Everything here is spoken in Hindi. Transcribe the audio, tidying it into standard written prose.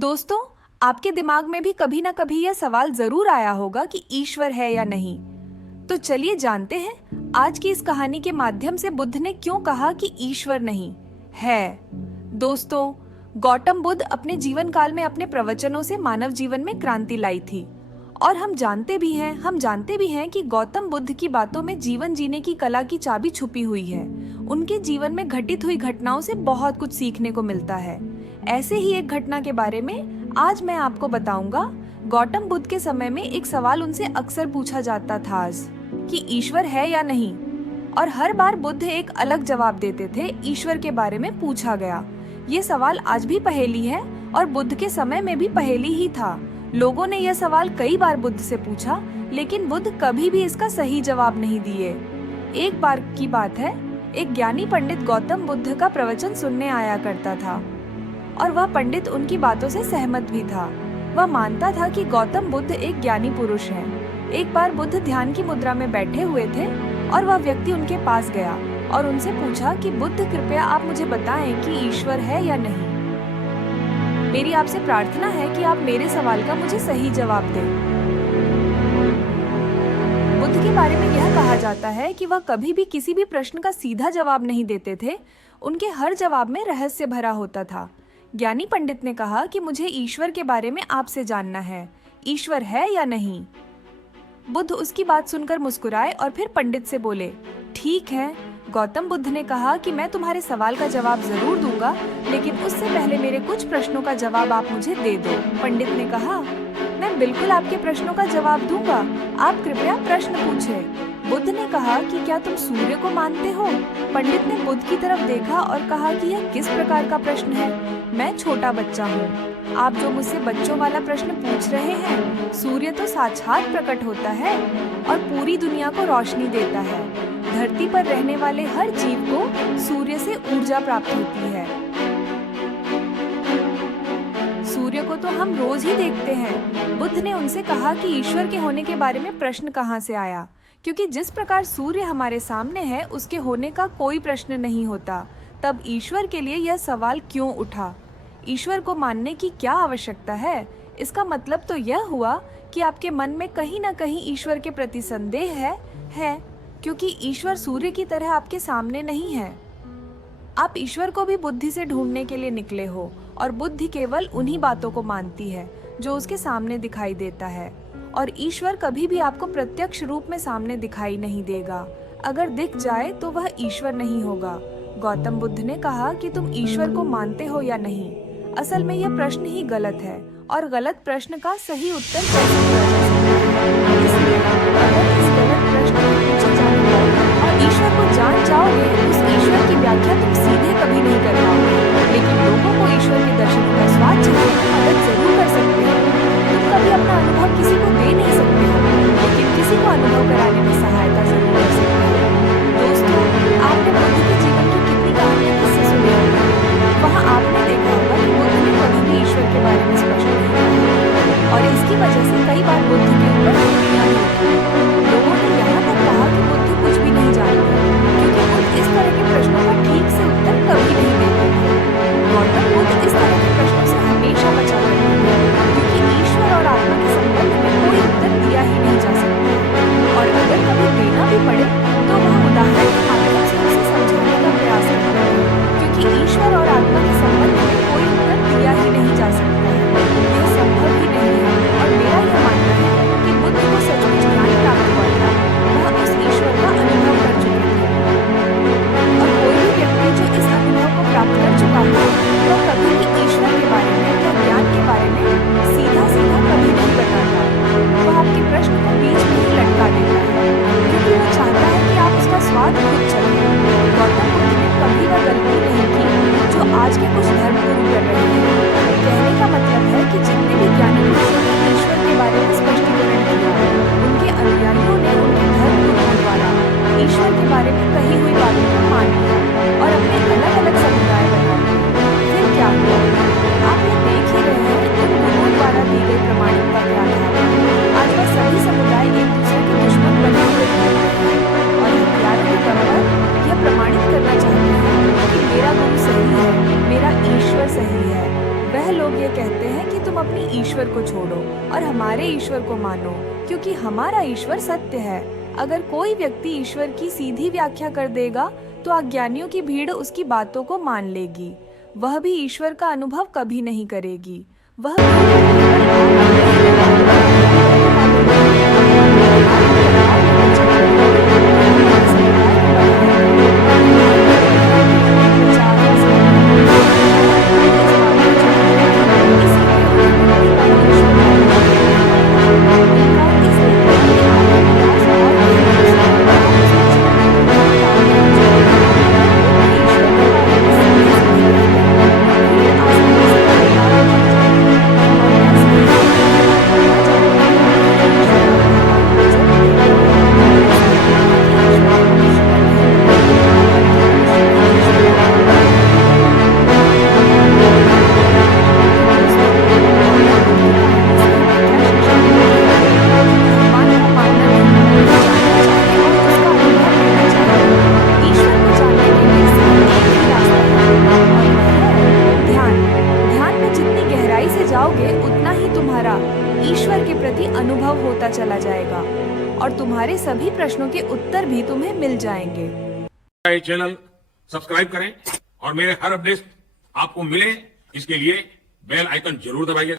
दोस्तों, आपके दिमाग में भी कभी ना कभी यह सवाल जरूर आया होगा कि ईश्वर है या नहीं। तो चलिए जानते हैं आज की इस कहानी के माध्यम से बुद्ध ने क्यों कहा कि ईश्वर नहीं है। दोस्तों, गौतम बुद्ध अपने जीवन काल में अपने प्रवचनों से मानव जीवन में क्रांति लाई थी। और हम जानते भी हैं कि गौतम बुद्ध की बातों में जीवन जीने की कला की चाबी छुपी हुई है। उनके जीवन में घटित हुई घटनाओं से बहुत कुछ सीखने को मिलता है। ऐसे ही एक घटना के बारे में आज मैं आपको बताऊंगा। गौतम बुद्ध के समय में एक सवाल उनसे अक्सर पूछा जाता था कि ईश्वर है या नहीं, और हर बार बुद्ध एक अलग जवाब देते थे। ईश्वर के बारे में पूछा गया ये सवाल आज भी पहेली है और बुद्ध के समय में भी पहेली ही था। लोगों ने यह सवाल कई बार बुद्ध से पूछा, लेकिन बुद्ध कभी भी इसका सही जवाब नहीं दिए। एक बार की बात है, एक ज्ञानी पंडित गौतम बुद्ध का प्रवचन सुनने आया करता था और वह पंडित उनकी बातों से सहमत भी था। वह मानता था कि गौतम बुद्ध एक ज्ञानी पुरुष हैं। एक बार बुद्ध ध्यान की मुद्रा में बैठे हुए थे और वह व्यक्ति उनके पास गया और उनसे पूछा कि बुद्ध, कृपया आप मुझे बताएं कि ईश्वर है या नहीं। मेरी आपसे प्रार्थना है कि आप मेरे सवाल का मुझे सही जवाब दें। बुद्ध के बारे में यह कहा जाता है कि वह कभी भी किसी भी प्रश्न का सीधा जवाब नहीं देते थे। उनके हर जवाब में रहस्य भरा होता था। ज्ञानी पंडित ने कहा कि मुझे ईश्वर के बारे में आपसे जानना है, ईश्वर है या नहीं। बुद्ध उसकी बात सुनकर मुस्कुराए और फिर पंडित से बोले, ठीक है। गौतम बुद्ध ने कहा कि मैं तुम्हारे सवाल का जवाब जरूर दूंगा, लेकिन उससे पहले मेरे कुछ प्रश्नों का जवाब आप मुझे दे दो। पंडित ने कहा, मैं बिल्कुल आपके प्रश्नों का जवाब दूंगा, आप कृपया प्रश्न पूछें। बुद्ध ने कहा कि क्या तुम सूर्य को मानते हो? पंडित ने बुद्ध की तरफ देखा और कहा कि यह किस प्रकार का प्रश्न है? मैं छोटा बच्चा हूँ, आप जो मुझसे बच्चों वाला प्रश्न पूछ रहे हैं। सूर्य तो साक्षात प्रकट होता है और पूरी दुनिया को रोशनी देता है। धरती पर रहने वाले हर जीव को सूर्य से ऊर्जा प्राप्त होती है। सूर्य को तो हम रोज ही देखते हैं। बुद्ध ने उनसे कहा कि ईश्वर के होने के बारे में प्रश्न कहाँ से आया, क्योंकि जिस प्रकार सूर्य हमारे सामने है उसके होने का कोई प्रश्न नहीं होता। तब ईश्वर के लिए यह सवाल क्यों उठा? ईश्वर को मानने की क्या आवश्यकता है? इसका मतलब तो यह हुआ कि आपके मन में कहीं न कहीं ईश्वर के प्रति संदेह है, क्योंकि ईश्वर सूर्य की तरह आपके सामने नहीं है। आप ईश्वर को भी बुद्धि से ढूंढने के लिए निकले हो, और बुद्धि केवल उन्हीं बातों को मानती है जो उसके सामने दिखाई देता है। और ईश्वर कभी भी आपको प्रत्यक्ष रूप में सामने दिखाई नहीं देगा। अगर दिख जाए तो वह ईश्वर नहीं होगा। गौतम बुद्ध ने कहा कि तुम ईश्वर को मानते हो या नहीं। असल में यह प्रश्न ही गलत है, और गलत प्रश्न का सही उत्तर कैसे दिया जा सकता है? इसलिए अगर इस गलत प्रश्न को पूछे जाने पर और ईश्वर को जान जाओगे, उस ईश्वर की व्याख्या तुम सीधे कभी नहीं कर पाओगे, लेकिन लोगों को ईश्वर के दर्शनों का स्वाद चखने में मदद जरूर कर सकते हो। तुम कभी अपना अनुभव किसी को दे नहीं सकते हो, लेकिन किसी को अनुभव कराने में सहायता जरूर कर सकते हो। दोस्तों, आपने बुद्ध के जीवन की कितनी कहानियां किससे सुनी होंगी? वहाँ आपने देखा होगा कि बुद्ध ने कभी भी ईश्वर के बारे में स्पष्ट नहीं कहा, और इसकी वजह से कई बार बुद्ध के ऊपर टिप्पणियां हुई थी। लोगों ने यहाँ तक कहा कि बुद्ध कुछ भी नहीं जानते, क्योंकि बुद्ध इस तरह के प्रश्नों का ठीक से उत्तर कभी नहीं देते थे। गौतम बुद्ध इस तरह के प्रश्नों से कि तुम अपनी ईश्वर को छोड़ो और हमारे ईश्वर को मानो, क्योंकि हमारा ईश्वर सत्य है। अगर कोई व्यक्ति ईश्वर की सीधी व्याख्या कर देगा तो अज्ञानियों की भीड़ उसकी बातों को मान लेगी। वह भी ईश्वर का अनुभव कभी नहीं करेगी। वह जाओगे उतना ही तुम्हारा ईश्वर के प्रति अनुभव होता चला जाएगा और तुम्हारे सभी प्रश्नों के उत्तर भी तुम्हें मिल जाएंगे। चैनल सब्सक्राइब करें और मेरे हर अपडेट आपको मिले इसके लिए बेल आइकन जरूर दबाइए।